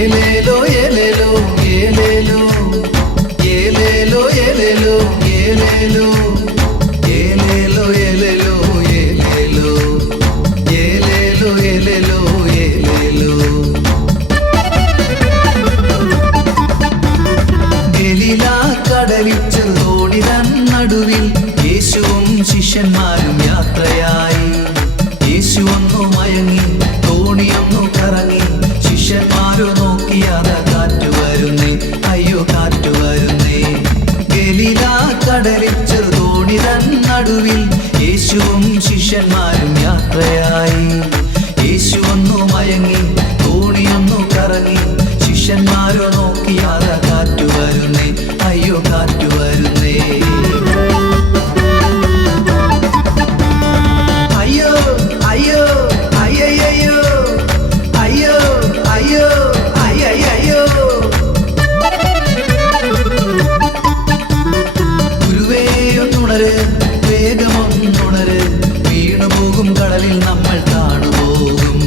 ഏലേലോ ഏലേലോ ഏലേലോ ഏലേലോ ഏലേലോ ഏലേലോ ഏലേലോ ഏലേലോ ഏലേലോ ഏലേലോ ഏലേലോ ഏലേലോ. ഗലീല കടലിൽ ചെറുതോണി നടുവിൽ യേശുവും ശിഷ്യന്മാരും യാത്രയായി. യേശു ഒന്നു മയങ്ങി, തോണിയൊന്നു കറങ്ങി. ശിഷ്യന്മാരോ നോക്കിയാത കാറ്റു വരുന്നേ, അയ്യോ കാറ്റു വരുന്നേ. ഗലീല കടലിൽ ചെറുതോണി നടുവിൽ യേശുവും ശിഷ്യന്മാരും യാത്രയായി. യേശു ഒന്നു മയങ്ങി, തോണിയൊന്നു കറങ്ങി. ശിഷ്യന്മാരോ നോക്കിയാത കാറ്റു വരുന്നേ, അയ്യോ കാറ്റു വരുന്നേ. അയ്യോ അയ്യോ അയ്യയ്യോ അയ്യോ അയ്യോ അയ്യയ്യോ. ഗുരുവേ ഒന്നുണര്, വേഗമൊന്നുണര്, വീണുപോകും കടലിൽ നമ്മൾ താണുപോകും.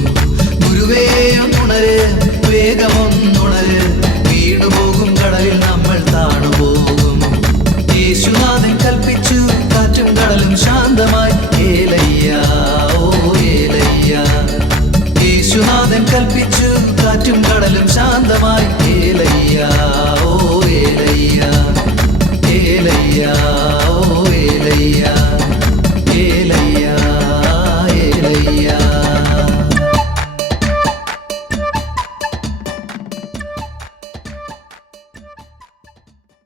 ഗുരുവേ ഒന്നുണര്, വേഗമൊന്നുണര്, വീണുപോകും കടലിൽ നമ്മൾ താണുപോകും. യേശുനാഥൻ കൽപ്പിച്ചു, കാറ്റും കടലും ശാന്തമായി. ഏലയ്യ ഓ ഏലയ്യ. യേശുനാഥൻ കൽപ്പിച്ചു, കാറ്റും കടലും ശാന്തമായി.